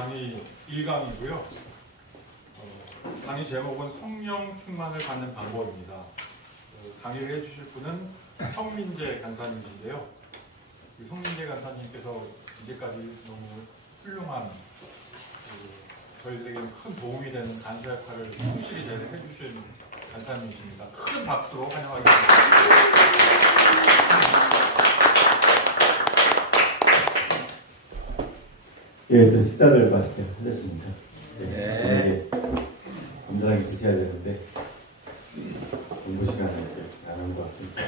강의 1강이고요. 강의 제목은 성령 충만을 받는 방법입니다. 강의를 해주실 분은 성민재 간사님이신데요. 성민재 간사님께서 이제까지 너무 훌륭한 저희들에게 큰 도움이 되는 간사 역할을 충실히 해주신 간사님이십니다. 큰 박수로 환영하겠습니다. 예, 식사를 맛있게 하셨습니다. 네. 건전하게 드셔야 되는데 공부 시간에 나눈 것 같습니다.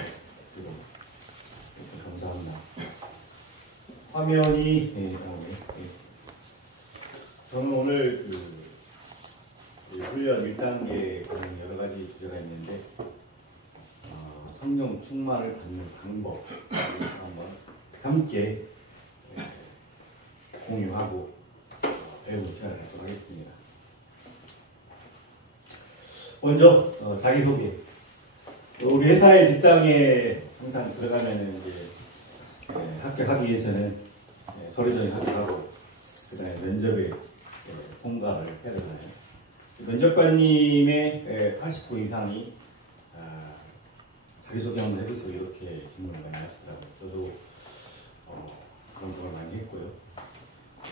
감사합니다. 화면이 나오네요. 저는 오늘 훈련 1단계에 여러 가지 주제가 있는데 성령 충만을 받는 방법 한번 함께 공유하고 배우는 시간을 갖도록 하겠습니다. 먼저 자기소개. 우리 회사의 직장에 항상 들어가면은 이제 합격하기 위해서는 서류전에 합격하고 그다음에 면접에 통과를 해야 되잖아요. 면접관님의 80% 이상이 자기소개 한번 해보세요 이렇게 질문을 많이 하시더라고요. 저도 그런 걸 많이 했고요.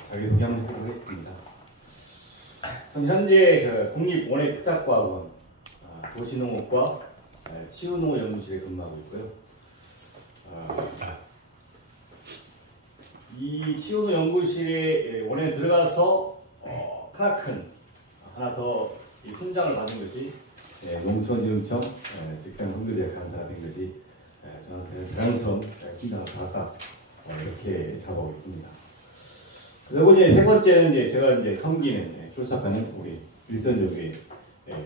자기소개 한번 해보도록 하겠습니다. 저는 현재 국립원예특작과학원 도시농업과 치유농업연구실에 근무하고 있고요. 이 치유농업연구실에 원에 들어가서 크나큰 하나 더 이 훈장을 받은 것이 농촌지능청 직장 선교대 간사가 된 것이 저한테는 자랑스러운 훈장을 받았다 이렇게 잡아오고 있습니다. 그리고 이제 세 번째는 이제 제가 이제 섬기는 출석하는 우리 일선조교의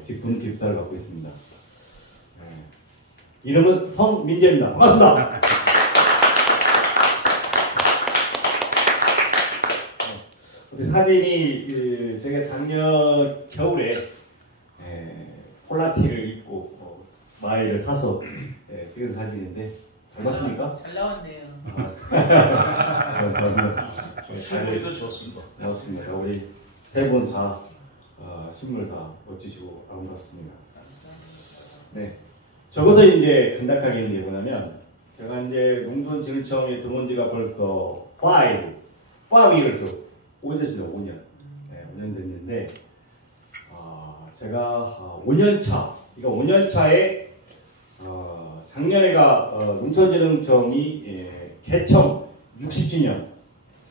직분 집사를 갖고 있습니다. 이름은 성민재입니다. 반갑습니다. 사진이 제가 작년 겨울에 폴라티를 입고 마일을 사서 찍은 사진인데 잘 봤습니까? 잘 나왔네요. 감사합니다. 실물도 좋습니다. 고맙습니다. 우리 세 분 다 실물 다 멋지시고 아름답습니다. 네. 저것을 이제 간략하게 얘기해 보자면 제가 이제 농촌진흥청에 들어온 지가 벌써 5 years 5년 됐습니다. 5년. 네, 5년 됐는데 제가 5년 차, 그러니까 5년 차에 작년에가 농촌진흥청이 개청 60주년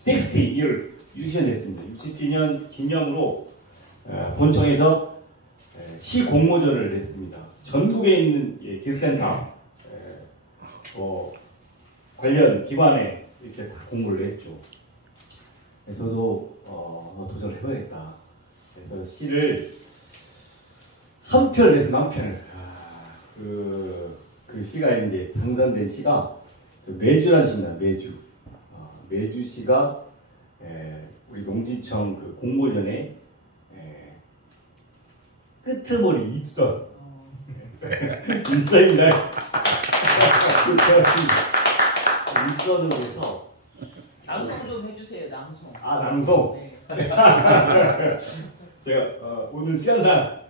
60 years 60년 됐습니다. 60주년 기념으로 본청에서 시 공모전을 했습니다. 전국에 있는 기술센터 관련 기관에 이렇게 다 공모를 했죠. 저도 도전을 해봐야겠다. 그래서 시를 한 편을 했습니다. 한 편을. 그 시가 이제 당선된 시가 매주라는 시입니다. 매주. 매주 시가 우리 농지청 그 공모전에 끄트머리 입선. 입선입니다. 입선으로 해서 낭송 좀 해주세요. 낭송. 낭송. 네. 제가 오늘 시간상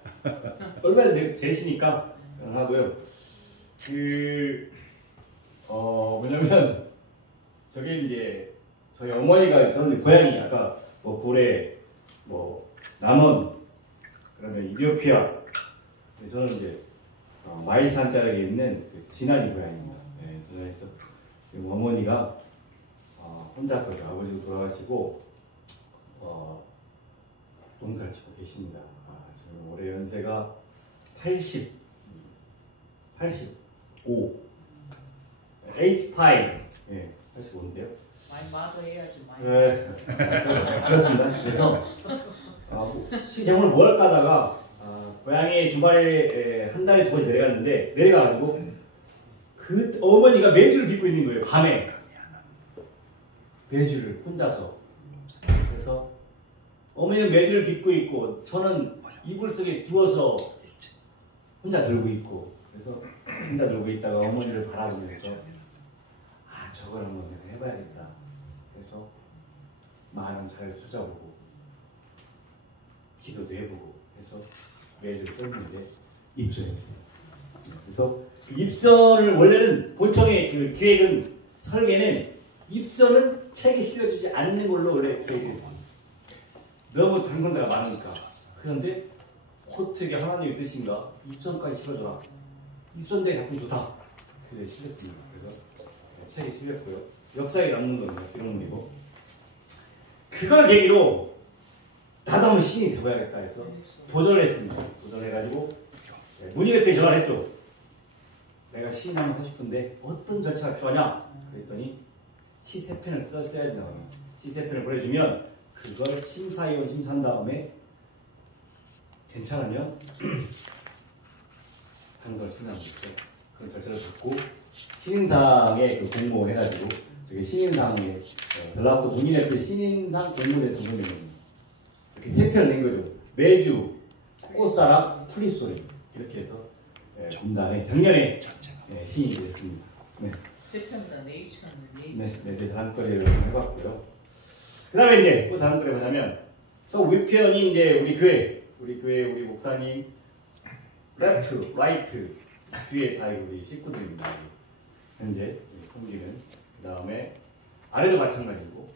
얼마나 제시니까 하고요. 뭐냐면 저게 이제 저희 어머니가 저는 고향이 아까 구례 남원 그다음에 이디오피아 저는 이제 마이산자락에 있는 진안이 고향입니다. 네, 그래서 지금 어머니가 혼자서 아버지도 돌아가시고 농사를 짓고 계십니다. 지금 올해 연세가 85, 85, 예, 85인데요. 많이 마도 해야지 많이. 네, 그렇습니다. 그래서 시 제목을 뭐 할까 하다가 고향에 주말에 한 달에 2번씩 내려가가지고 그 어머니가 매주를 빚고 있는 거예요. 밤에 매주를 혼자서. 그래서 어머니는 매주를 빚고 있고 저는 이불 속에 누워서 혼자 놀고 있고 그래서 혼자 놀고 있다가 어머니를 바라보면서 저걸 한번 해봐야겠다. 그래서 많은 잘 수자보고 기도도 해보고 해서 매주 썼는데 입수했습니다. 그래서 그 입선을 원래는 본청의 그 기획은 설계는 입선은 책에 실려주지 않는 걸로 원래 계획했습니다. 너무 다른 데가 많으니까. 그런데 어떻게 하나님의 뜻인가? 입선까지 실어줘라. 입선자의 작품 좋다. 그래서 실렸습니다. 그래서 책에 실렸고요. 역사에 남는 겁니다. 기록물이고. 그걸 계기로 나도 한번 신이 되어야겠다 해서 도전을 했습니다. 도전해가지고 문희대표에 전화를 했죠. 내가 시인 한번 하고 싶은데 어떤 절차가 필요하냐? 그랬더니 시 3편을 써야 된다고 합니다. 시 3편을 보내주면 그걸 심사위원 심사한 다음에 괜찮으면 당선을 신청하고 있어요. 그런 절차를 받고 신인상에 그 공모해가지고 저기 신인상에 전라도 문희대표 신인상 공모에 당선된 이렇게 3편을 낸 거죠. 매주 꽃사랑 플립소리 이렇게 해서 분단에 작년에 시인이 됐습니다. 네. 세편보다 네이처는 네, 자랑거리를 해봤고요. 그 다음에 이제 또 자랑거리 뭐냐면 저 위편이 이제 우리 교회 우리 목사님 레프트, 라이트 뒤에 다 우리 식구들입니다. 현재 섬기는. 그 다음에 아래도 마찬가지고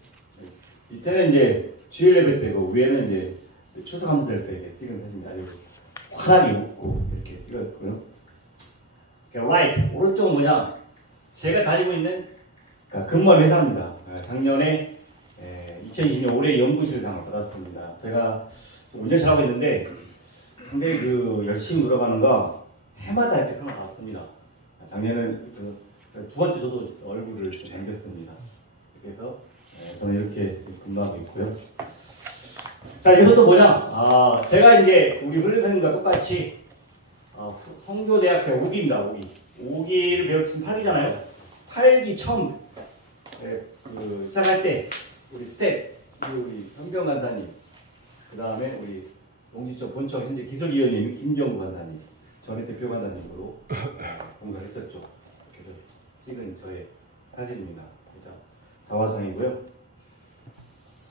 밑에는 이제 주일 예배 때고 위에는 이제 추석 감사절 때 찍은 사진입니다. 아주 환하게 웃고 이렇게 찍었고요. 라이트 오른쪽은 뭐냐? 제가 다니고 있는 근무한 회사입니다. 작년에 2020년 올해 연구실상을 받았습니다. 제가 운전 잘하고 있는데 상당히 그 열심히 노력하는가 해마다 이렇게 상을 받았습니다. 작년에는 두 번째 저도 얼굴을 남겼습니다. 그래서 저는 이렇게 근무하고 있고요. 자, 여기서 또 뭐냐? 제가 이제 우리 훈련생님과 똑같이 성교대학 제가 5기입니다. 5기를 배워 지금 8기잖아요. 8기 처음 시작할 때 우리 스텝 우리 현병 간사님, 그 다음에 우리 농지청 본청 현재 기술위원님 김정구 간사님, 전에 대표 간사님으로 공사를 했었죠. 그래서 찍은 저의 사진입니다. 그죠? 자화상이고요.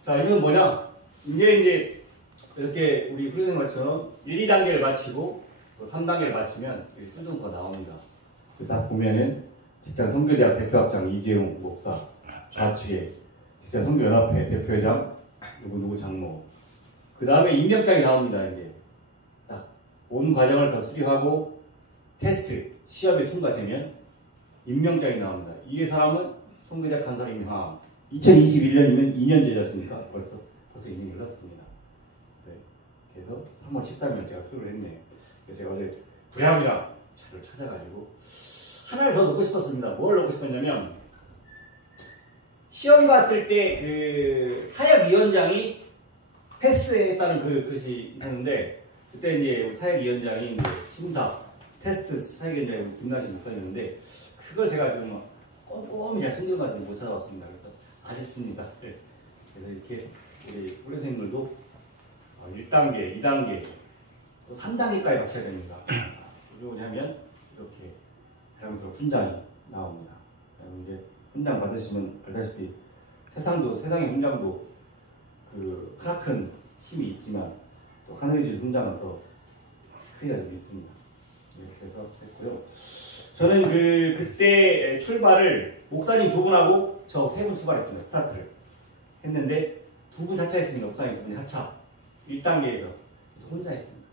자, 이건 뭐냐? 이제 이렇게 우리 훈련생활처럼 1, 2단계를 마치고 3단계를 마치면 수준서가 나옵니다. 딱 보면은 직장 선교대학 대표학장 이재용 목사, 좌측에 직장 선교연합회 대표회장 누구 장로. 그 다음에 임명장이 나옵니다. 이제 딱 온 과정을 다 수리하고 테스트 시험에 통과되면 임명장이 나옵니다. 이 사람은 선교대학 간사를 임명함. 2021년이면 2년째였습니까? 벌써 2년이 흘렀습니다. 네. 그래서 3월 13일 제가 수료를 했네요. 그래서 제가 어제 부랴부랴 차를 찾아가지고 하나를 더 넣고 싶었습니다. 뭘 넣고 싶었냐면 시험 봤을 때 그 사역위원장이 패스했다는 그 것이 있었는데 그때 이제 사역위원장이 이제 심사 테스트 사역위원장이 김나신 목사님이었는데 그걸 제가 좀 꼼꼼히 잘 신경가지고 못 찾아왔습니다. 그래서 아쉽습니다. 네. 그래서 이렇게 우리 훈련생들도 1단계, 2단계, 또 3단계까지 마쳐야 됩니다. 꾸준히 하면 이렇게 자랑스러운 훈장이 나옵니다. 이제 훈장 받으시면 알다시피 세상의 훈장도 그 크나큰 힘이 있지만 또 하늘이 주신 훈장은 더 크기가 좀 있습니다. 이렇게 해서 했고요. 저는 그때 출발을 목사님 두 분하고 저 세 분 출발했습니다. 스타트를 했는데 두 분 하차했습니다. 목사님 두 분이 하차. 1단계에서 혼자 했습니다.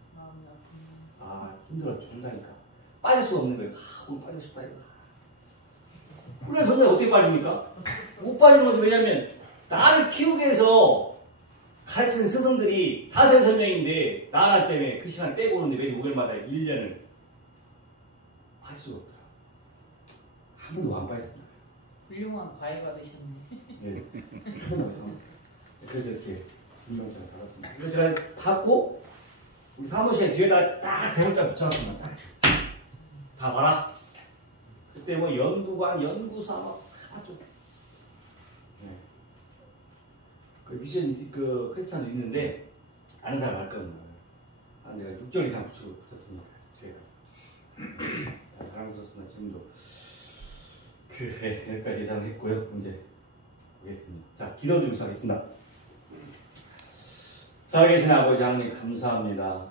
힘들었죠. 혼자니까 빠질 수가 없는 거예요. 오늘 빠지고 싶다 이거. 훈련 선생님 어떻게 빠집니까? 못 빠지는 거죠. 왜냐면 나를 키우기 위해서 가르치는 스승들이 5-6명인데 나 하나 때문에 그 시간 빼고 오는데 매주 5일마다 1년을 할 수가 없더라. 한 번도 안 빠졌습니다. 훌륭한 과외 받으셨네. 네. 그래서 이렇게 운동장을 받았습니다. 그래서 제가 받고 우리 사무실에 뒤에다 딱 대문자 붙여놨습니다. 다 봐라. 그때 뭐 연구관, 연구사 막 하죠. 네. 그 미션 그 크리스찬도 있는데 아는 사람 알 거거든요. 내가 6개월 이상 붙였으니까 제가 자랑스럽습니다. 지금도 여기까지 예상했고요. 이제 보겠습니다. 자, 기도 드리고 시작하겠습니다. 살아계신 아버지 하나님 감사합니다.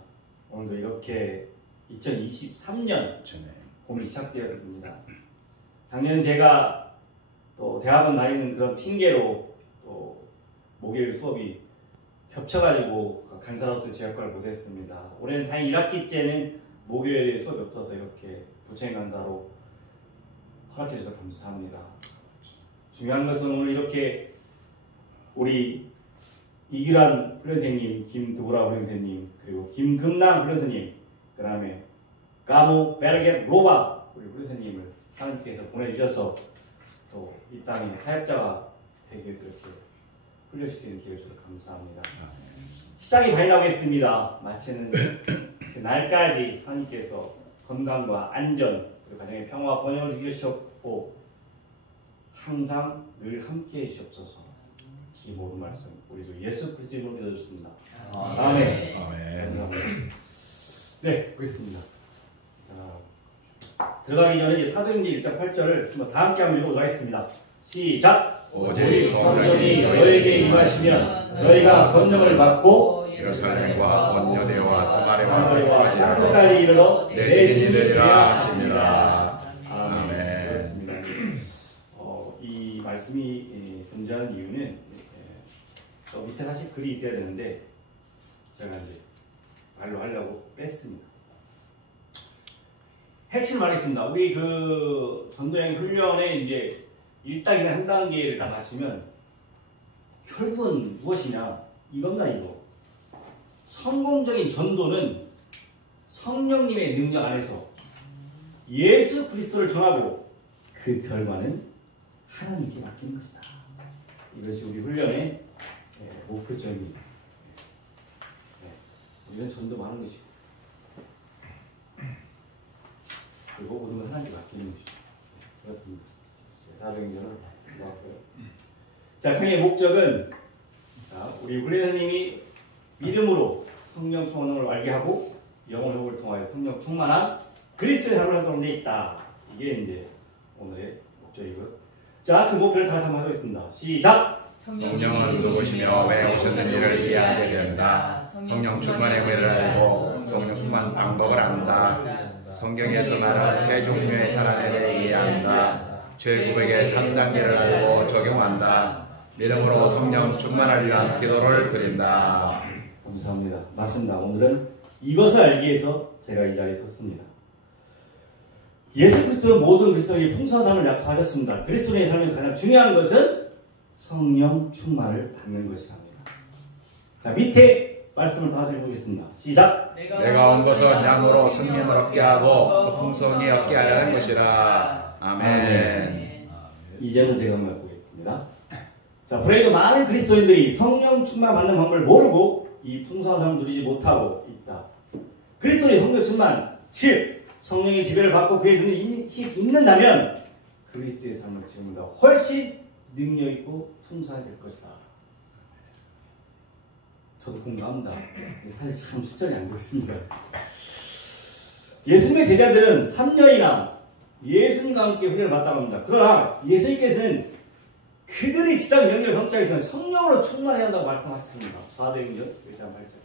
오늘도 이렇게 2023년 봄이 시작되었습니다. 작년 제가 또 대학원 다니는 그런 핑계로 또 목요일 수업이 겹쳐가지고 간사로서 제 역할을 못했습니다. 올해는 다행히 1학기째는 목요일에 수업이 없어서 이렇게 부채인 간사로 허락해 주셔서 감사합니다. 중요한 것은 오늘 이렇게 우리 이규란 훈련생님, 김두보라 훈련생님, 그리고 김금남 훈련생님, 그 다음에 가모 베르겟 로바 우리 훈련생님을 하나님께서 보내주셔서 또 이 땅에 사역자가 되기 위해서 이렇게 훈련시키는 기회를 주셔서 감사합니다. 시작이 많이 나오겠습니다. 마치는 그 날까지 하나님께서 건강과 안전, 그리고 가정의 평화와 번영을 주시옵고 항상 늘 함께해 주시옵소서. 이 모든 말씀 우리 주 예수 그리스도의 이름으로 기도드렸습니다. 아멘. 감사합니다. 네, 보겠습니다. 자, 들어가기 전에 이제 사도행전 1장 8절을 한번 다 함께 한번 읽어보도록 하겠습니다. 시작! 오직 성령이 너에게 임하시면 너희가 권능을 받고 예루살렘과 온 유대와 사마리아와 땅끝까지 이르러 내 증인이 되리라 하시니라. 아멘. 그렇습니다. 이 말씀이 존재하는 이유는 밑에 사실 글이 있어야 되는데 제가 이제 말로 하려고 뺐습니다. 핵심 말했습니다. 우리 그 전도여행 훈련에 이제 1단계나 한 단계를 다 마치면 결국은 무엇이냐? 이겁니다, 이거. 성공적인 전도는 성령님의 능력 안에서 예수 그리스도를 전하고 그 결과는 하나님께 맡기는 것이다. 이것이 우리 훈련의 목표점입니다. 우리는 전도하는 것이고 그리고 모든 건 하나님께 맡기는 것이고 그렇습니다. 사도행전을 보았고요. 자, 강의 목적은 우리 훈련사님이 믿음으로 성령 충만을 알게 하고 영혼 회복을 통하여 성령 충만한 그리스도의 삶을 하도록 되어 있다. 이게 이제 오늘의 목적이고요. 자, 그 목표를 다시 한번 하겠습니다. 시작! 성령은 누구시며 왜 오셨는 일을 이해하게 된다. 성령 충만의 의를 알고 성령 충만 방법을 안다. 성경에서 말하는 세 종류의 사랑에 대해 이해한다. 죄 고백의 3단계를 알고 적용한다. 믿음으로 성령 충만을 위한 기도를 드린다. 감사합니다. 맞습니다. 오늘은 이것을 알기 위해서 제가 이 자리에 섰습니다. 예수 그리스도는 모든 그리스도인의 풍성한 삶을 약속하셨습니다. 그리스도인의 삶에 가장 중요한 것은 성령 충만을 받는 것이랍니다. 자, 밑에 말씀을 다 읽어보겠습니다. 시작! 내가 온 것은 양으로 승리를 얻게 하고 또 풍성히 얻게 하려는 것이라. 아멘. 이제는 제가 한번 보겠습니다. 자, 불행히도 많은 그리스도인들이 성령 충만 받는 방법을 모르고 이 풍성한 삶을 누리지 못하고 있다. 그리스도의 성령 충만, 즉 성령의 지배를 받고 그의 눈이 있는다면 그리스도의 삶은 지금보다 훨씬 능력 있고 풍성하게 될 것이다. 저도 공감합니다. 사실 참 실전이 안 보였습니다. 예수님의 제자들은 3년이나 예수님과 함께 훈련을 받다고 합니다. 그러나 예수님께서는 그들이 지상 명령 성취하기 위해서 성령으로 충만해야 한다고 말씀하셨습니다. 사도행전 1장 8절.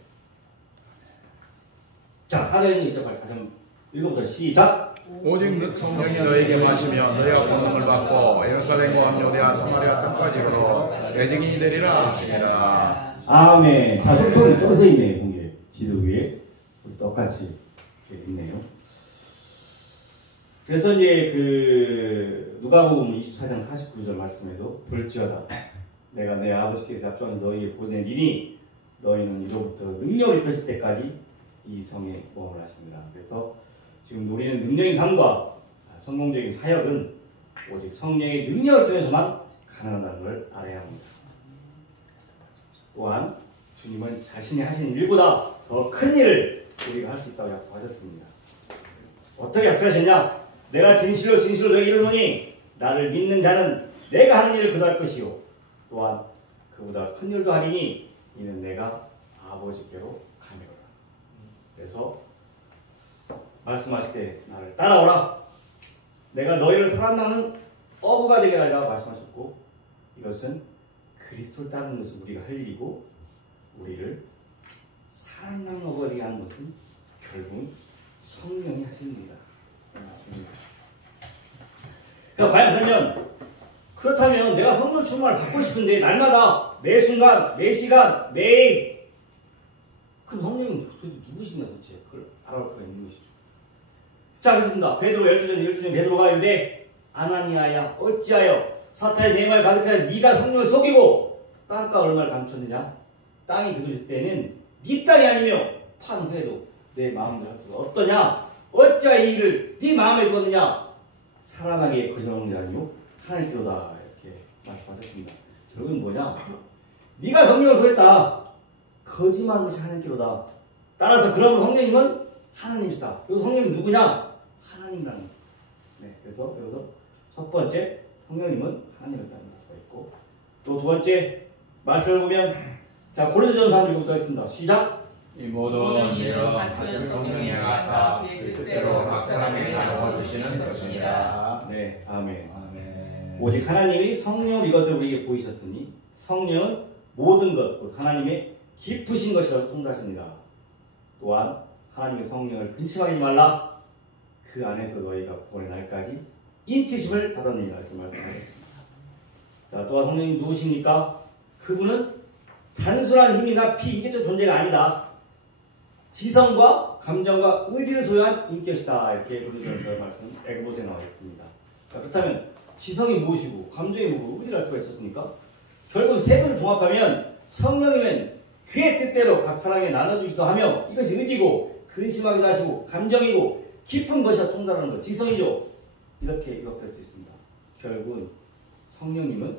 자, 사도행전 1장 8절 다시 한번 읽어보자. 시작! 오직 성령이 너에게 마시면 너희가 권능을 받고 예루살렘과 유대와 사마리아 끝까지 이르러 내 증인이 되리라 하시니라. 아멘. 자, 손톱이 떠서 있네요. 공개 지도 위에 똑같이 이렇게 있네요. 그래서 이제 그 누가복음 24장 49절 말씀에도 볼지어다 내가 내 아버지께서 약속한 너희에 보내리니 너희는 이로부터 능력을 입으실 때까지 이 성에 모험을 하시니라. 그래서 지금 우리는 능력인 삶과 성공적인 사역은 오직 성령의 능력을 통해서만 가능하다는 걸 알아야 합니다. 또한 주님은 자신이 하신 일보다 더 큰 일을 우리가 할 수 있다고 약속하셨습니다. 어떻게 약속하셨냐? 내가 진실로 너에게 이르노니 나를 믿는 자는 내가 하는 일을 그도 할 것이요 또한 그보다 큰 일도 하리니 이는 내가 아버지께로 가미로라. 그래서 말씀하시되 나를 따라오라. 내가 너희를 사랑하는 어부가 되게 하리라 말씀하셨고 이것은 그리스도를 따르는 것은 우리가 할 일이고 우리를 사랑을 먹어야 하는 것은 결국은 성령이 하시는 일이다. 맞습니다. 그렇다면 내가 성령 충만을 받고 싶은데 날마다 매 순간, 매 시간, 매일 그럼 성령은 도대체 누구신가 도대체 그걸 알아볼 필요가 있는 것이죠. 자, 그렇습니다. 베드로 12장 베드로가 이르되 아나니아야 어찌하여 사탄이 내 말 가득하여 네가 성령을 속이고 땅가 얼마를 감췄느냐. 땅이 그들일 때는 네 땅이 아니며 판 후에도 내 마음을 할 수가 어떠냐. 어찌하여 이 일을 네 마음에 두었느냐. 사람에게 거짓말하는 게 아니요 하나님께로다. 이렇게 말씀하셨습니다. 결국은 뭐냐. 네가 성령을 속였다. 거짓말하는 것이 하나님께로다. 따라서 그러면 성령님은 하나님이시다. 그래서 성령님은 누구냐? 하나님이라는 거죠. 네, 그래서 여기서 첫 번째 성령님은 하나님이라는 것가 있고 또 두 번째 말씀을 보면 자 고린도전서 3을 읽어보도록 하겠습니다. 시작. 이 모든 일은 같은 성령이 행하사 그 뜻대로 각 사람에게 나누어 주시는 것이니라. 네, 아멘. 아멘. 오직 하나님이 성령 이것을 우리에게 보이셨으니 성령은 모든 것, 곧 하나님의 깊으신 것이라고 통달하십니다. 또한 하나님의 성령을 근심하지 말라. 그 안에서 너희가 구원의 날까지 인치심을 받았느니라. 이렇게 말씀하셨습니다. 자, 또한 성령이 누구십니까? 그분은 단순한 힘이나 비인격적 존재가 아니다. 지성과 감정과 의지를 소유한 인격이다. 이렇게 고린도전서 말씀 에고보에 나와 있습니다. 자, 그렇다면 지성이 무엇이고 감정이 무엇이고 의지를 알 필요가 있었습니까? 결국 세 분을 종합하면 성령이면 그의 뜻대로 각 사람에게 나눠주기도 하며 이것이 의지고 근심하기도 하시고 감정이고 깊은 것이라 통달하는 것 지성이죠. 이렇게 요약할 수 있습니다. 결국은 성령님은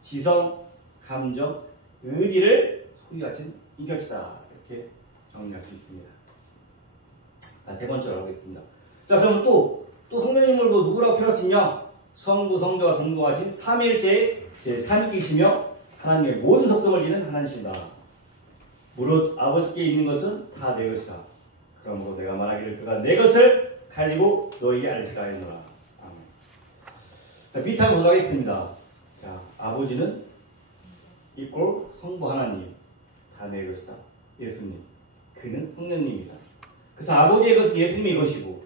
지성, 감정, 의지를 소유하신 인격이다. 이렇게 정리할 수 있습니다. 자, 세 번째로 알아보겠습니다. 자, 그럼 또 성령님을 뭐 누구라고 표현할 수 있냐? 성부, 성자가 동동하신 삼위일체의 제3위이시며 하나님의 모든 속성을 지닌 하나님이십니다. 무릇 아버지께 있는 것은 다 내 것이다. 그러므로 내가 말하기를 그가 내 것을 가지고 너희에게 알리시라 했노라. 아멘. 자, 밑에 한번 보도록 하겠습니다. 자, 아버지는 이꼴 성부 하나님 다 내 것이다. 예수님. 그는 성령님이다. 그래서 아버지의 것은 예수님의 것이고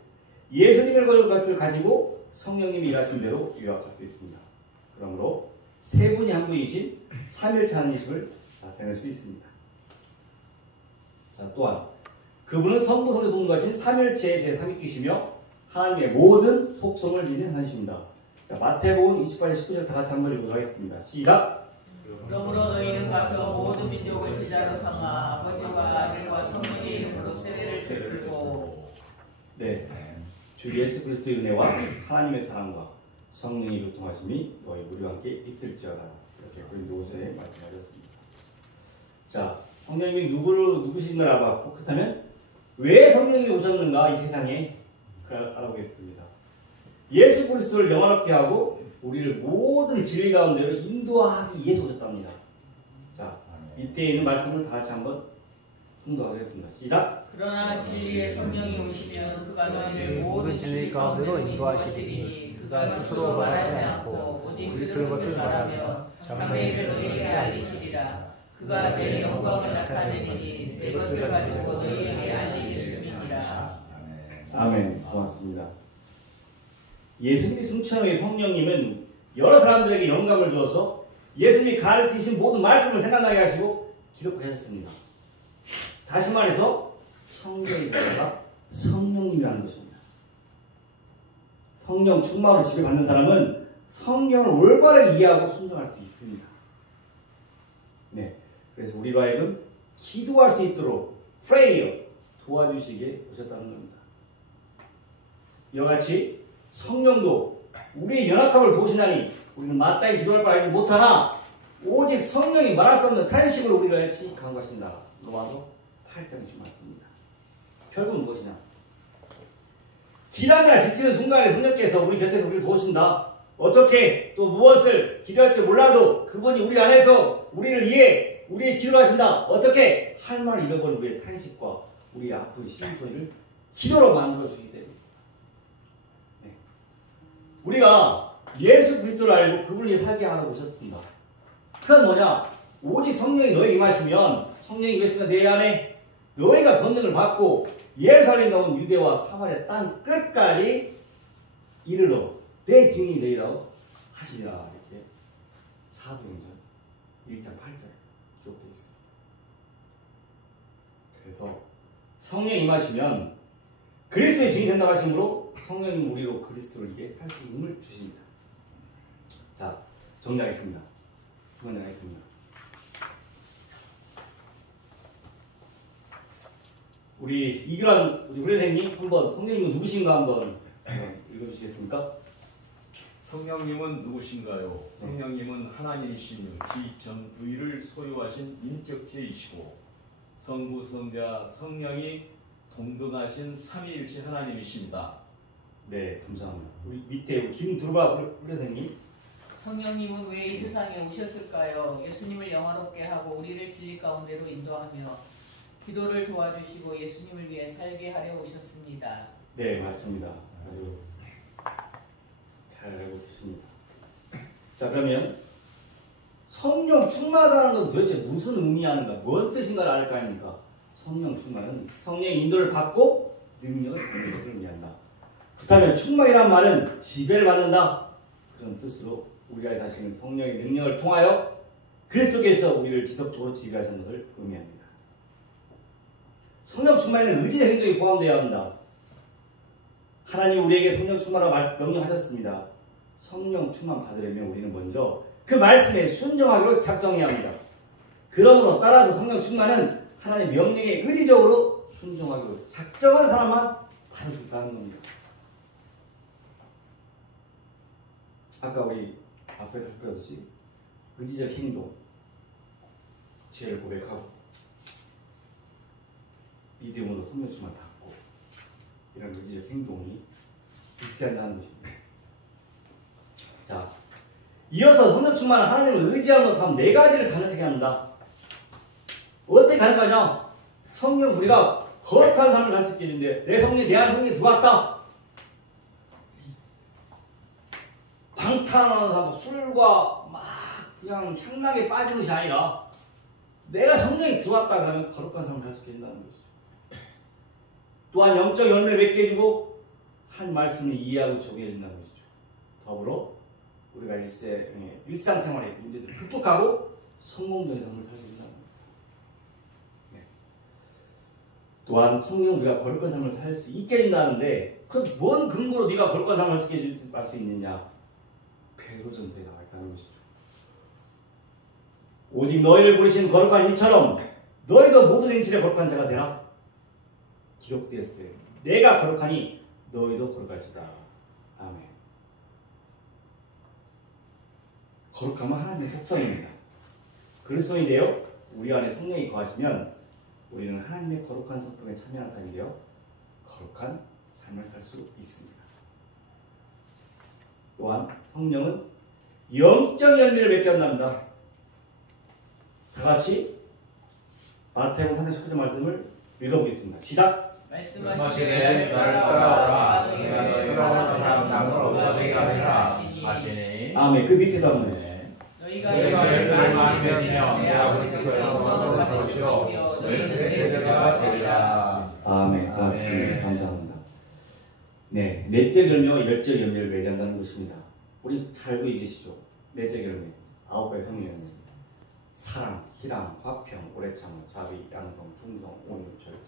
예수님의 것을 가지고 성령님이 일하신 대로 요약할 수 있습니다. 그러므로 세 분이 한 분이신 삼일체 하나님이심을 나타낼 수 있습니다. 자, 또한 그분은 성부 성자 동등하신 삼일체의 제3위이시며 하나님의 모든 속성을 지닌 하나님이십니다. 자, 마태복음 28장 19절 다 같이 한번 읽어보도록 하겠습니다. 시작. 그러므로 너희는 가서 모든 민족을 제자로 삼아 아버지와 아들과 성령의 이름으로 세례를 베풀고 네, 주 예수 그리스도의 은혜와 하나님의 사랑과 성령의 교통하심이 너희 우리와 함께 있을지어다. 이렇게 고린도후서에 말씀하셨습니다. 자, 성령님이 누구신가를 알아봤고 그렇다면 왜 성령님이 오셨는가 이 세상에 알아보겠습니다. 예수 그리스도를 영원하게 하고 우리를 모든 진리 가운데로 인도하기 위해서 오셨답니다. 자, 이때 있는 말씀을 다 같이 한번 공독하겠습니다. 시작. 그러나 진리의 성령이 오시면 그가 너희를 모든 진리 가운데로 인도하시리니 그가 스스로 말하지 않고 오직 들은 것을 말하며 장래일을 너희에게 알리시리라. 그가 내 영광을 나타내니 내 것을 가지고 너희에게 알리겠음이니라. 아멘. 고맙습니다. 예수님이 승천의 성령님은 여러 사람들에게 영감을 주어서 예수님이 가르치신 모든 말씀을 생각나게 하시고 기록하셨습니다. 다시 말해서 성령이 아니라 성령님이라는 것입니다. 성령 충만으로 지배받는 사람은 성령을 올바르게 이해하고 순종할 수 있습니다. 네, 그래서 우리가 하여금 기도할 수 있도록 prayer 도와주시게 오셨다는 겁니다. 이와 같이 성령도 우리의 연약함을 도우시나니 우리는 마땅히 기도할 바 알지 못하나 오직 성령이 말할 수 없는 탄식으로 우리를 강구하신다. 로마서 8장에 말씀입니다. 결국은 무엇이냐? 기다리나 지치는 순간에 성령께서 우리 곁에서 우리를 도우신다. 어떻게 또 무엇을 기도할지 몰라도 그분이 우리 안에서 우리를 위해 우리의 기도를 하신다. 어떻게? 할 말을 잃어버린 우리의 탄식과 우리의 아픈 심소리를 기도로 만들어주기 때문에 우리가 예수 그리스도를 알고 그분을 위해 살게 하러 오셨습니다. 그건 뭐냐? 오직 성령이 너에게 임하시면 성령이 임했으면 내 안에 너희가 권능을 받고 예루살렘에 온 유대와 사마리아 땅 끝까지 이르러 내 증인이 되리라고 하시리라. 이렇게 사도행전 1장 8절에 기록되어 있습니다. 그래서 성령이 임하시면 그리스도의 증인이 된다고 하심으로 성령님 우리로 그리스도를 이게 살 수 있음을 주십니다. 자, 정리하겠습니다. 우리 이규란 우리 후련생님 한번 성령님은 누구신가 한번 읽어주시겠습니까? 성령님은 누구신가요? 성령님은 하나님이시며 지정의를 소유하신 인격체이시고 성부, 성자, 성령이 동등하신 삼위일체 하나님이십니다. 네, 감사합니다. 우리 밑에 김두루바 후련생님. 성령님은 왜 이 세상에 오셨을까요? 예수님을 영화롭게 하고 우리를 진리 가운데로 인도하며 기도를 도와주시고 예수님을 위해 살게 하려 오셨습니다. 네, 맞습니다. 아주 잘 알고 계십니다. 자, 그러면 성령 충만하다는 건 도대체 무슨 의미하는가, 뭔 뜻인가를 알 거 아닙니까? 성령 충만은 성령의 인도를 받고 능력을 받는 것을 의미한다. 그렇다면 충만이란 말은 지배를 받는다, 그런 뜻으로 우리가 다시는 성령의 능력을 통하여 그리스도께서 우리를 지속적으로 지배하시는 것을 의미합니다. 성령 충만에는 의지의 행동이 포함되어야 합니다. 하나님 우리에게 성령 충만하라 명령하셨습니다. 성령 충만 받으려면 우리는 먼저 그 말씀에 순종하기로 작정해야 합니다. 그러므로 따라서 성령 충만은 하나님 명령에 의지적으로 순종하기로 작정한 사람만 받을 수 있다는 겁니다. 아까 우리 앞에 살펴봤듯이 의지적 행동, 죄를 고백하고 믿음으로 성령 충만 받고 이런 의지적 행동이 있어야 한다는 것입니다. 자, 이어서 성령 충만은 하나님을 의지하는 것하면 네 가지를 가능하게 합니다. 어떻게 가능하냐? 성령 우리가 거룩한 삶을 살 수 있게 되는데 내 성령에 대한 성령이 들어왔다. 방탕한 삶, 술과 막 그냥 향락에 빠진 것이 아니라 내가 성령이 들어왔다 그러면 거룩한 삶을 살 수 있게 된다는 것이죠. 또한 영적 열매를 맺게 해주고 한 말씀을 이해하고 적용해준다는 것이죠. 더불어 우리가 일상생활의 문제들을 극복하고 성공적인 삶을 살게 된다는 것입니다. 네. 또한 성령 우리가 거룩한 삶을 살 수 있게 된다는데 그 뭔 근거로 네가 거룩한 삶을 살 수 있느냐? 베드로전서에 나와 있다는 것이죠. 오직 너희를 부르신 거룩한 이처럼 너희도 모든 행실에 거룩한 자가 되라. 기록되었을 때 내가 거룩하니 너희도 거룩할지다. 아멘. 거룩함은 하나님의 속성입니다. 그리스도인데요, 우리 안에 성령이 거하시면 우리는 하나님의 거룩한 성품에 참여한 사람이 되어 거룩한 삶을 살 수 있습니다. 또한 성령은 영적 열매를 맺게 한답니다. 다 같이 마태복음 4장 19절 말씀을 읽어보겠습니다. 시작! 말씀하시되 나를 따라오라. 내가 너희를 사랑하는 나무로 너희에게 하리라 하시니. 아멘. 그 밑에도 한번 너희가 열매를 많이 맺으면 내 아버지께서 영광을 받으시오. 너희는 내 제자가 되리라. 아멘. 맞습니다. 감사합니다. 네, 넷째 열매와 열째 열매를 맺는다는 것입니다. 우리 잘 알고 계시죠? 넷째 열매, 9가지 성령 열매. 사랑, 희랑, 화평, 오래 참음, 자비, 양성, 충성, 온유, 절제.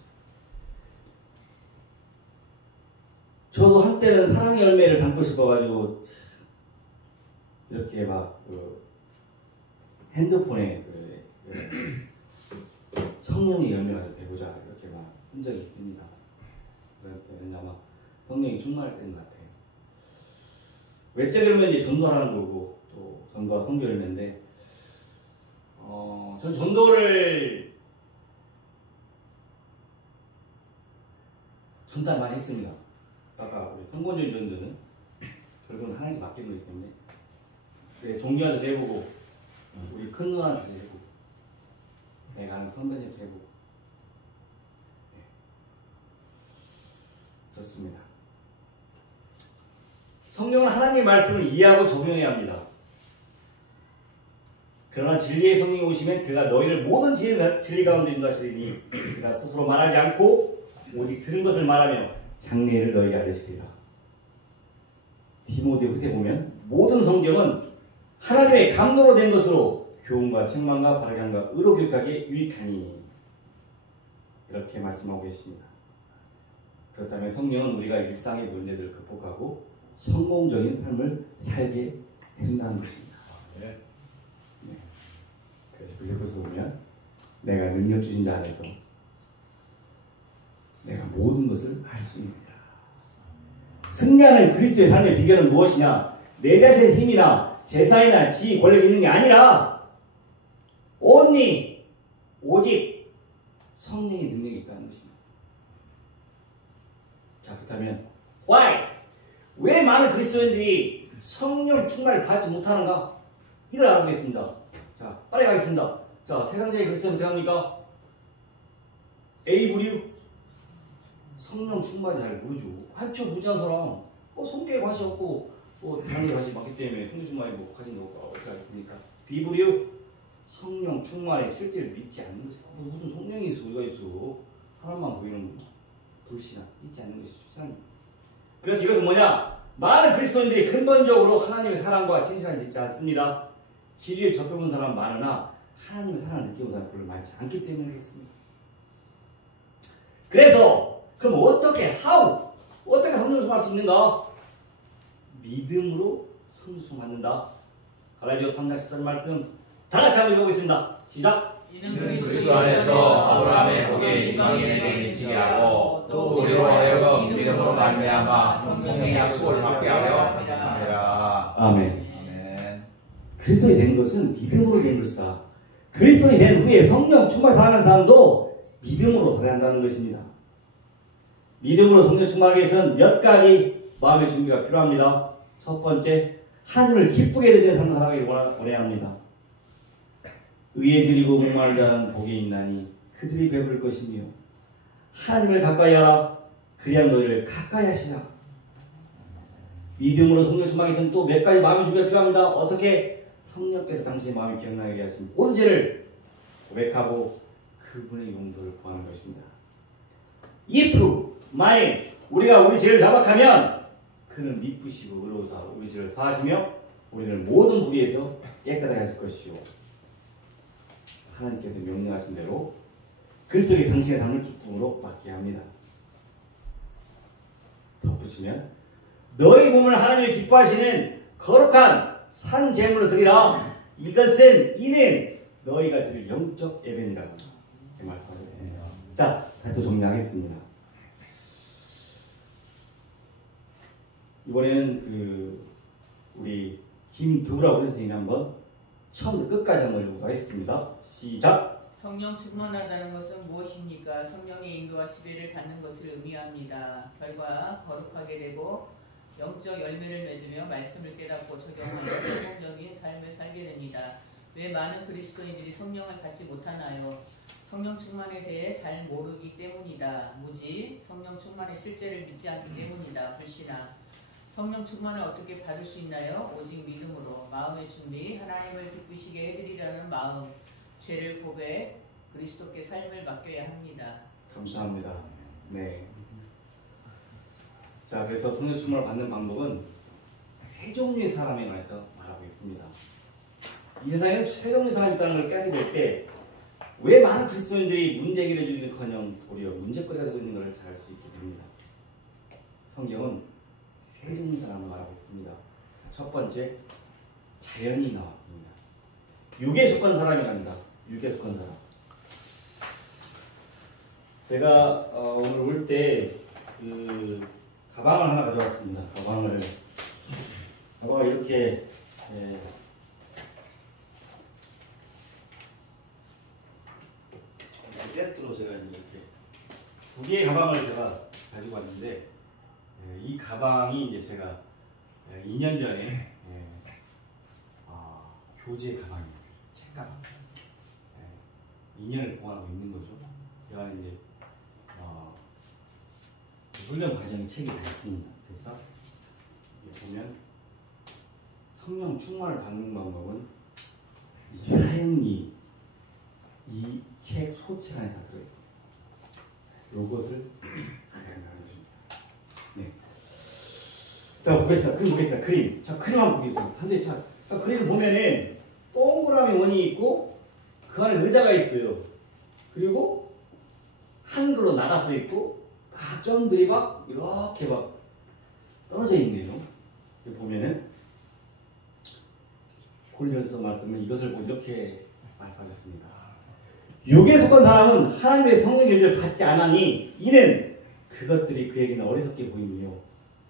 저도 한때는 사랑의 열매를 담고 싶어가지고 이렇게 막 핸드폰에 성령의 열매가 되고자 이렇게 막 한 적이 있습니다. 그래서 아마 성령이 충만할 때인 것 같아요. 외적 열매는 이제 전도하는 거고 또 전도와 성교 열매인데 전 전도를 전달 많이 했습니다. 아까 우리 성공적인 전도는 결국은 하나님께 맡기는 거기 때문에 내 동료한테도 해보고 우리 큰 누나한테도 해보고 내가 아는 선배님한테 해보고 네. 그렇습니다. 성령은 하나님의 말씀을 이해하고 적용해야 합니다. 그러나 진리의 성령이 오시면 그가 너희를 모든 진리 가운데 인도하시리니 그가 스스로 말하지 않고 오직 들은 것을 말하며 장래를 너희에게 알리시리라. 디모데 후서에 보면 모든 성경은 하나님의 감동으로 된 것으로 교훈과 책망과 바르게 함과 의로 교육하기에 유익하니 이렇게 말씀하고 계십니다. 그렇다면 성령은 우리가 일상의 문제들을 극복하고 성공적인 삶을 살게 해준다는 것입니다. 네. 네. 그래서 빌립보서 보면 내가 능력 주신 자 안에서 내가 모든 것을 할 수 있느니라. 승리하는 그리스도의 삶의 비결은 무엇이냐? 내 자신의 힘이나 재산이나 지위, 권력이 있는 게 아니라 오직 성령의 능력이 있다는 것입니다. 자, 그렇다면 why? 왜 많은 그리스도인들이 성령 충만을 받지 못하는가? 이걸 알아보겠습니다. 자, 빨리 가겠습니다. 자, 세상적인 그리스도는 어떻게 A 부류 성령 충만이 잘 모르죠. 한쪽 무지한 사람, 성경에 관심 없고, 당연히 관심 많기 때문에 성령 충만이 관심 없고 어떻게 하겠습니까? B 부류 성령 충만의 실제를 믿지 않는 것이죠. 무슨 성령이 있어, 우리가 있어. 사람만 보이는 불신앙, 믿지 않는 것이죠. 그래서 이것은 뭐냐? 많은 그리스도인들이 근본적으로 하나님의 사랑과 신실함을 믿지 않습니다. 진리를 접해본 사람은 많으나 하나님의 사랑을 느껴본 사람은 별로 많지 않기 때문에 그렇습니다. 그래서 그럼 어떻게 성령 충만할 수 있는가? 믿음으로 성령 충만받는다. 갈라디아서 3장 14절 말씀 다 같이 한번 읽어보겠습니다. 시작! 이는 그리스도 안에서 아브라함의 복이 임마에게 미치게 또 우리로 하여금 믿음으로 말미암아 성령의 약속을 받게 하려 함이라. 아멘. 그리스도인이 된 것은 믿음으로 된 것이다. 그리스도인이 된 후에 성령 충만을 살아가는 사람도 믿음으로 살아야 한다는 것입니다. 믿음으로 성령 충만하기 위해서는 몇 가지 마음의 준비가 필요합니다. 첫 번째, 하나님을 기쁘게 드리는 삶을 살아가기를 원해야 합니다. 의에 지리고 목마른 자는 복이 있나니 그들이 배부를 것이며 하나님을 가까이 하라 그리하면 너희를 가까이 하시라. 믿음으로 성령 충만하기 위해서는 또 몇 가지 마음의 준비가 필요합니다. 어떻게? 성령께서 당신의 마음이 기억나게 하신 모든 죄를 고백하고 그분의 용서를 구하는 것입니다. if, 만일 우리가 우리 죄를 자박하면 그는 미쁘시고 의로우사 우리 죄를 사하시며 우리를 모든 불의에서 깨끗하게 하실 것이요 하나님께서 명령하신 대로 그리스도에게 당신의 삶을 기쁨으로 맡게 합니다. 덧붙이면 너희 몸을 하나님이 기뻐하시는 거룩한 산 제물로 드리라. 이는 너희가 드릴 영적 예배니라. 말씀하셨습니다. 자, 다시 또 정리하겠습니다. 이번에는 우리 김두부라고 선생님이 한번 처음부터 끝까지 한번 읽어보도록 하겠습니다. 시작! 성령 충만하다는 것은 무엇입니까? 성령의 인도와 지배를 받는 것을 의미합니다. 결과 거룩하게 되고 영적 열매를 맺으며 말씀을 깨닫고 적용하는 성공적인 삶을 살게 됩니다. 왜 많은 그리스도인들이 성령을 받지 못하나요? 성령 충만에 대해 잘 모르기 때문이다. 무지, 성령 충만의 실제를 믿지 않기 때문이다. 불신앙. 성령 충만을 어떻게 받을 수 있나요? 오직 믿음으로. 마음의 준비, 하나님을 기쁘시게 해드리려는 마음, 죄를 고백, 그리스도께 삶을 맡겨야 합니다. 감사합니다. 네. 자, 그래서 성령 충만을 받는 방법은 세 종류의 사람에 관해서 말하고 있습니다. 이 세상에는 세 종류의 사람이 있다는 걸 깨닫게 될 때 왜 많은 그리스도인들이 문제 해결해 주기는커녕 도리어 문제거리가 되고 있는 걸 잘 알 수 있게 됩니다. 성경은 세 종류의 사람을 말하고 있습니다. 첫 번째, 자연이 나왔습니다. 육에 속한 사람이랍니다. 육에 속한 사람. 제가 오늘 올 때 가방을 하나 가져왔습니다. 가방을 이렇게 세트로 제가 이렇게 두 개의 가방을 제가 가지고 왔는데 이 가방이 이제 제가 2년 전에 교재 가방입니다. 책 가방. 2년을 보관하고 있는 거죠. 제가 이제 훈련 과정에 책이 다 있습니다. 그래서 보면 성령 충만을 받는 방법은 이 사형리 이 책 소책 안에 다 들어있습니다. 요것을 알아야 하는 것입니다. 네. 자, 보겠습니다. 그림 보겠습니다. 그림. 자, 그림 한번 보겠습니다. 선생님, 자, 그림을 보면은 동그라미 원이 있고 그 안에 의자가 있어요. 그리고 한글로 나가서 있고 막 점들이 막 이렇게 막 떨어져 있네요. 여기 보면은 골련서 말씀은 이것을 보고 이렇게 말씀하셨습니다. 육에 속한 사람은 하나님의 성령의 임재를 받지 않으니 이는 그것들이 그에게는 어리석게 보이며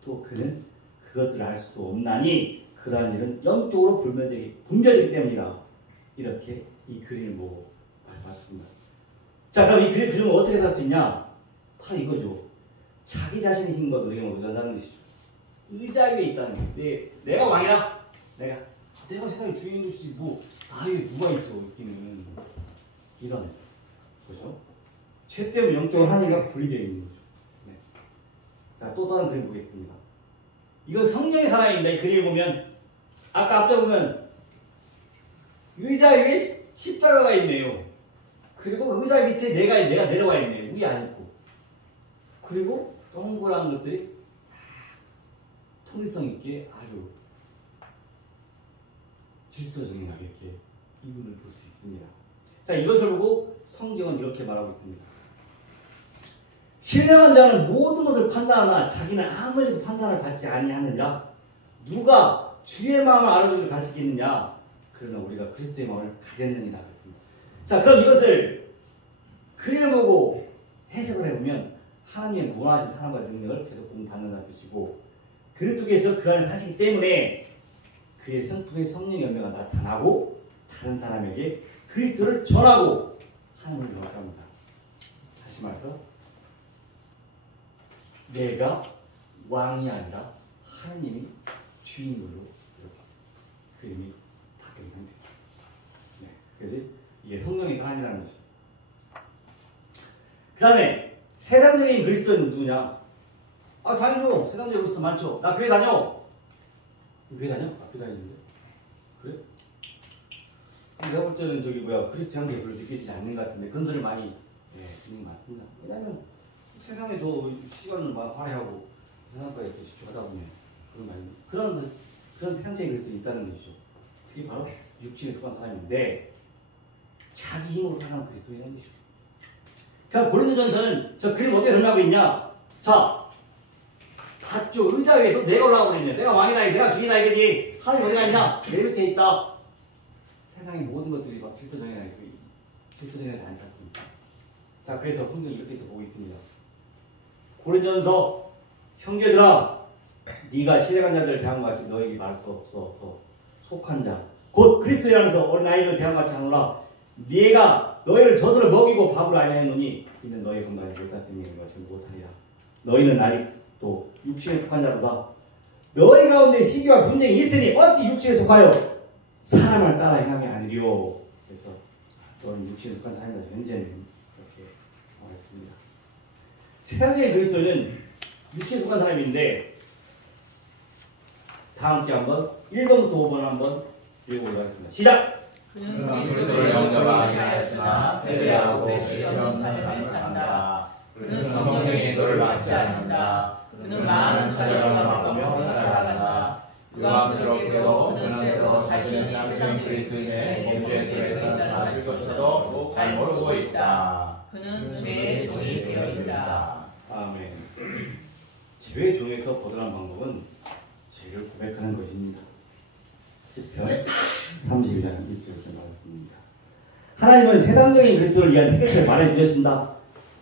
또 그는 그것들을 알 수도 없나니 그러한 일은 영적으로 분별되기 때문이다. 이렇게 이 그림을 보고 말씀하셨습니다. 자, 그럼 이 그림을 어떻게 살 수 있냐? 바로 이거죠. 자기 자신의 힘과 노력에 의존한다는 것이죠. 의자 위에 있다는 게 내가 왕이다. 내가 세상의 주인인 것이지 뭐 나에 누가 있어 있기는 이런 거죠. 죄 때문에 영적으로 하나님과 분리되어 있는 거죠. 네. 자, 또 다른 그림 보겠습니다. 이건 성령의 사랑입니다. 이 그림을 보면 아까 앞서 보면 의자 위에 십자가가 있네요. 그리고 의자 밑에 내가 내려와 있네요. 위에 안 있고. 그리고 동그란 것들이 통일성 있게 아주 질서정연하게 이렇게 이분을 볼 수 있습니다. 자, 이것을 보고 성경은 이렇게 말하고 있습니다. 신령한 자는 모든 것을 판단하나 자기는 아무래도 판단을 받지 아니하느니라. 누가 주의 마음을 알아주기를 가르치겠느냐. 그러나 우리가 그리스도의 마음을 가졌느니라. 자, 그럼 이것을 그림을 보고 해석을 해보면 하나님의 무한하신 사랑과 능력을 계속 공부받는다는 뜻이고 그리스도께서 그 안에 사시기 때문에 그의 성품의 성령의 열매가 나타나고 다른 사람에게 그리스도를 전하고 하나님을 영접합니다. 다시 말해서 내가 왕이 아니라 하나님이 주인으로 이렇게 그림이 바뀌는 상태입니다. 네, 그래서 이게 성령의 사랑이라는 것이죠. 그 다음에 세상적인 그리스도는 누구냐? 아, 당연히요. 세상적인 그리스도 많죠. 나 교회 다녀. 교회 다녀? 아, 교회 다니는데? 그래? 내가 볼 때는 그리스도 향기 별로 느껴지지 않는 것 같은데 그런 소리 많이 듣는 것 같습니다. 왜냐하면 세상에 더 시간을 막 할애하고 세상과에 또 집중하다 보면 그런 세상적인 그리스도가 있다는 것이죠. 그게 바로 육신에 속한 사람인데 자기 힘으로 사는 그리스도라는 것이죠. 그러니까 고린도전서는 저 그림 어떻게 설명하고 있냐? 자, 봤죠. 의자 위에도 내가 올라가고 있네. 내가 왕이다, 내가 주인이다 이거지. 하나님 어디가 있냐? 내 밑에 있다. 세상의 모든 것들이 막 질서정연하지 않지 않습니까? 자, 그래서 성경이 이렇게 또 보고 있습니다. 고린도전서 형제들아, 네가 신뢰한 자들을 대함과 같이 너에게 말할 수 없어서 속한 자, 곧 그리스도라면서 어린아이들을 대함과 같이 하노라. 네가 너희를 젖으로 먹이고 밥을 아니하노니 이는 너희 건강에 못하는 것을 못하리라. 너희는 아직도 육신에 속한 자로다. 너희 가운데 시기와 분쟁이 있으니 어찌 육신에 속하여 사람을 따라 행함이 아니리요. 그래서 너는 육신에 속한 사람이라서 현재는 이렇게 말했습니다. 세상적인 그리스도는 육신에 속한 사람인데 다 함께 한번 1번부터 5번 한번 읽어보도록 하겠습니다. 시작! 그는 그리스도를 영접하지 하였으나 패배하고 시험한 삶을 산다. 그는 성령의 인도를 받지 않는다. 그는 많은 차별을 받으며 살아간다. 유감스럽게도 그는 때로 자신이 세상 그리스도인의 몸주에 들어있다는 사실조차도 잘 모르고 있다. 그는 죄의 종이 되어 있다. 아멘. 죄의 종에서 벗어난 방법은 죄를 고백하는 것입니다. 시편 32장 1절에서 말했습니다. 하나님은 세상적인 그리스도를 위한 해결책을 말해주셨습니다.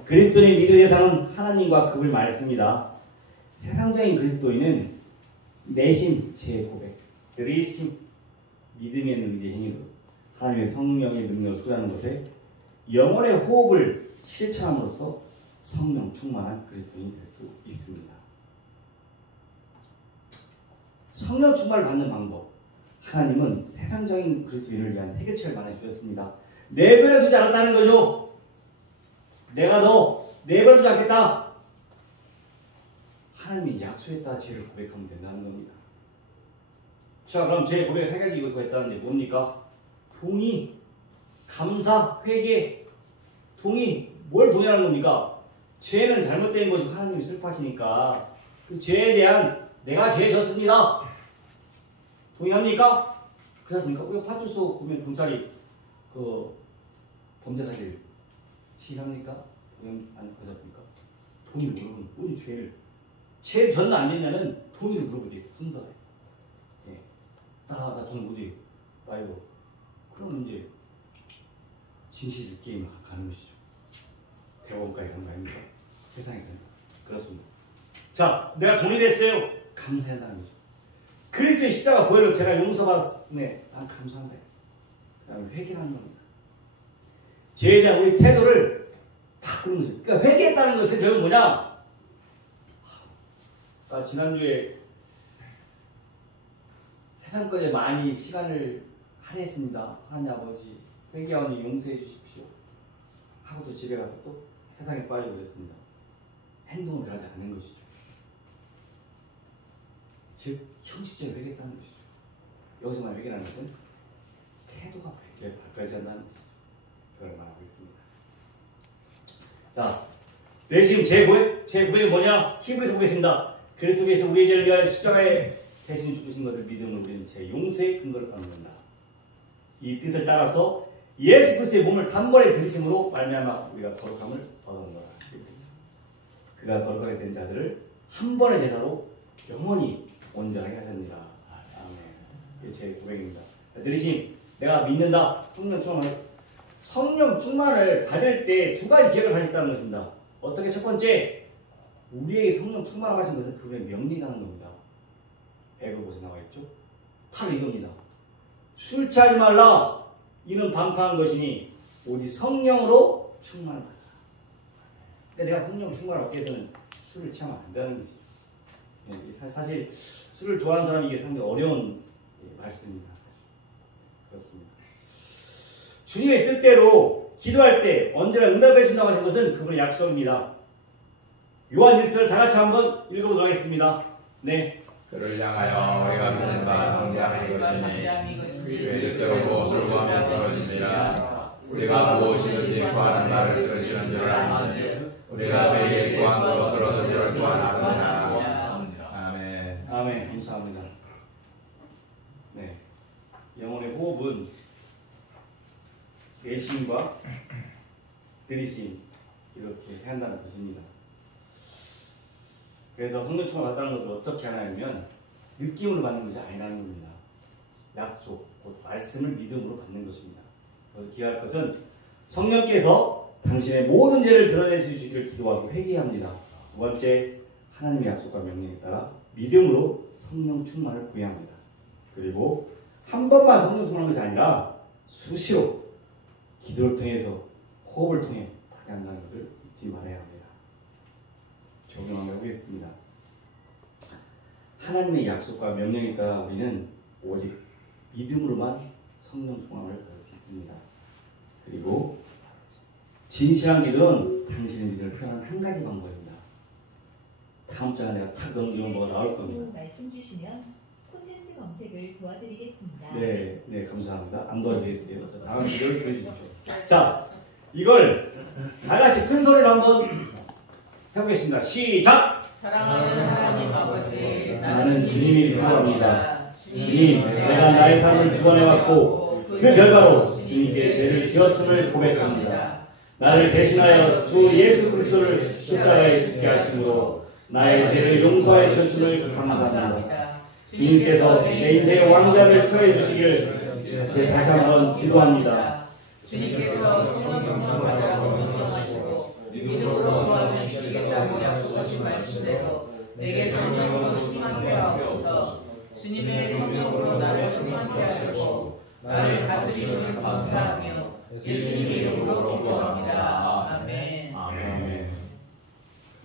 그리스도인의 믿음의 대상은 하나님과 급을 말했습니다. 세상적인 그리스도인은 내심 죄의 고백, 의심, 믿음의 의지의 행위로 하나님의 성령의 능력을 소유하는 것에 영혼의 호흡을 실천함으로써 성령 충만한 그리스도인이 될 수 있습니다. 성령 충만을 받는 방법, 하나님은 세상적인 그리스도인을 위한 해결책을 말해주셨습니다. 내버려두지 않았다는 거죠. 내가 너 내버려두지 않겠다. 하나님이 약속했다 죄를 고백하면 된다는 겁니다. 자, 그럼 제 고백의 세 가지 요소가 있다는 게 뭡니까? 동의, 감사, 회개, 동의. 뭘 동의하는 겁니까? 죄는 잘못된 것이고 하나님이 슬퍼하시니까 그 죄에 대한 내가 죄 졌습니다. 동의합니까? 그렇습니까? 왜 파출소 보면 경찰이 그 범죄 사실 시인합니까? 안 그렇습니까? 동의를 물어보는 우리 죄를 졌나 안 졌냐는 동의를 물어보게 있어 순서에. 예. 나 돈 어디 아이고 그럼 이제 진실 게임 가는 것이죠. 대법원까지 가는 거 아닙니까? 세상에서는 그렇습니다. 자, 내가 동의를 했어요. 감사한다는 거죠. 그리스도의 십자가 보혈로 제가 용서받았네. 난 감사한다. 그 다음에 회개하는 겁니다. 죄에 대한 우리 태도를 바꾸는 거죠. 그러니까 회개했다는 것은 결국 뭐냐? 지난주에 세상 것에 많이 시간을 할애했습니다. 하나님 아버지 회개하오니 용서해 주십시오. 하고도 집에 가서 또 세상에 빠지고 그랬습니다. 행동을 하지 않는 것이죠. 즉 형식적으로 회개했다는 것이죠. 여기서 말 회개라는 것은 태도가 바뀌어야지 한다는 것이죠. 그걸 말하고 있습니다. 자, 내 지금 제 고백이 뭐냐? 히브리서 보겠습니다. 그리스도께서 우리의 죄를 위하여 십자가에 대신 죽으신 것을 믿음으로 우리는 제 용서의 근거를 받는다. 이 뜻을 따라서 예수 그리스도의 몸을 단번에 들이심으로 말미암아 우리가 거룩함을 얻은 거라. 그가 거룩하게 된 자들을 한 번의 제사로 영원히 온전하게 하셨느니라. 아멘. 이게 제 고백입니다. 들으심, 내가 믿는다. 성령 충만을 받을 때 두 가지 기회를 가졌다는 것입니다. 어떻게? 첫 번째, 우리에게 성령 충만을 하신 것은 그분의 명리라는 겁니다. 애고보서 나와 있죠. 딱 이겁니다. 술 취하지 말라. 이는 방탕한 것이니 오직 성령으로 충만하다. 그러니까 내가 성령 충만을 얻게 되면 술을 취하면 안 되는 것이죠. 사실 술을 좋아하는 사람이 이게 상당히 어려운 말씀입니다. 그렇습니다. 주님의 뜻대로 기도할 때 언제나 응답해 준다고 하신 것은 그분의 약속입니다. 요한 1서를 다 같이 한번 읽어보도록 하겠습니다. 네. 그를 향하여 우리가 믿는 바 당장이 것이니 그의 뜻대로 무엇을 구하면 떨어지니라. 우리가 무엇이든지 구하는 바를 들으시는 줄 아는데 우리가 그에게 구한 것을 얻은 줄 구하나이다. 아멘. 아멘. 감사합니다. 네. 영혼의 호흡은 내심과 들이심 이렇게 해야 한다는 뜻입니다. 그래서 성령 충만을 받다는 것을 어떻게 하냐면 느낌으로 받는 것이 아니라는 겁니다. 약속, 곧 말씀을 믿음으로 받는 것입니다. 기할 것은 성령께서 당신의 모든 죄를 드러내주시기를 기도하고 회개합니다. 두 번째, 하나님의 약속과 명령에 따라 믿음으로 성령 충만을 구해합니다. 그리고 한 번만 성령 충만한 것이 아니라 수시로 기도를 통해서 호흡을 통해 하게 한다는 것을 잊지 말아야 합니다. 적용 한번 해보겠습니다. 하나님의 약속과 명령에 따라 우리는 오직 믿음으로만 성령 충만을 받을 수 있습니다. 그리고 진실한 기도는 당신의 믿음을 표현하는 한 가지 방법입니다. 다음 장에 내가 탁 넘기면 뭐가 나올 겁니다. 말씀 주시면 콘텐츠 검색을 도와드리겠습니다. 네, 감사합니다. 안 도와드리겠어요. 다음 기도를 들으십시오. 자, 이걸 다 같이 큰 소리로 한번 해보겠습니다. 시작! 사랑하는 하나님 아버지, 나는 주님이 필요합니다. 주님, 내가 나의 삶을 주관해왔고 그 결과로 주님께 죄를 지었음을 고백합니다. 나를 대신하여 주 예수 그리스도를 십자가에 죽게 하심으로 나의 죄를 용서해 주셨음을 감사합니다. 주님께서 내 인생의 왕자를 처해 주시길 다시 한번 기도합니다. 주님께서 성령 충만받으라고 명령하시고 믿음으로 도와주시겠다고 약속하신 말씀대로 내게 성령으로 충만케 하옵소서. 주님의 성령으로 나를 충만케 하시고 나를 다스리심을 감사하며 예수님 이름으로 기도합니다. 아멘. 아멘.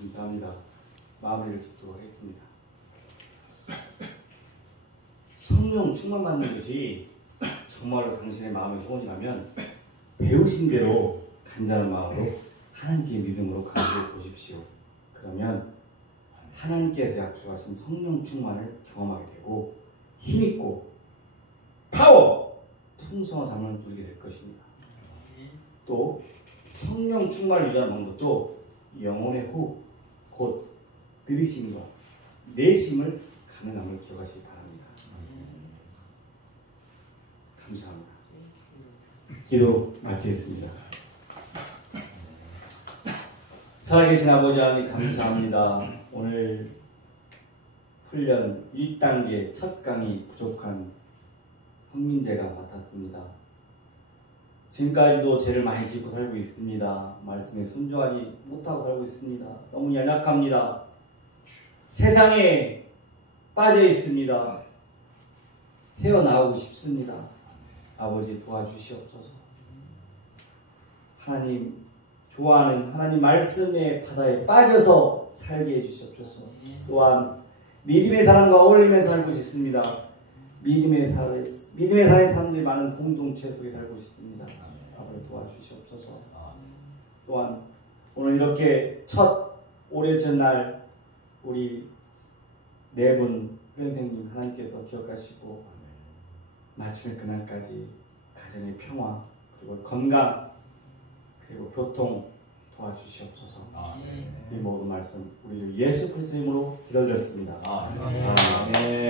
감사합니다. 마무리를 짓도록 하겠습니다. 성령 충만받는 것이 정말로 당신의 마음의 소원이라면 배우신 대로 간절한 마음으로 하나님께 믿음으로 간구해 보십시오. 그러면 하나님께서 약속하신 성령 충만을 경험하게 되고 힘있고 파워 풍성한 삶을 누리게 될 것입니다. 또 성령 충만을 유지하는 것도 영혼의 호흡, 곧 들이심과 내심을 가능함을 기억하시기 바랍니다. 감사합니다. 기도 마치겠습니다. 살아계신 아버지 하나님 감사합니다. 오늘 훈련 1단계 첫 강의 부족한 성민재가 맡았습니다. 지금까지도 죄를 많이 짓고 살고 있습니다. 말씀에 순종하지 못하고 살고 있습니다. 너무 연약합니다. 세상에 빠져 있습니다. 헤어나오고 싶습니다. 아버지 도와주시옵소서. 하나님 좋아하는 하나님 말씀의 바다에 빠져서 살게 해주시옵소서. 또한 믿음의 사람과 어울리며 살고 싶습니다. 믿음의 사는 사람들이 많은 공동체 속에 살고 싶습니다. 아버지 도와주시옵소서. 또한 오늘 이렇게 첫 올해 전날 우리 네 분 선생님 하나님께서 기억하시고 마치는 그날까지 가정의 평화 그리고 건강 그리고 교통 도와주시옵소서. 이 모든 말씀 우리 주 예수 그리스도 이름으로 기도드렸습니다. 아멘.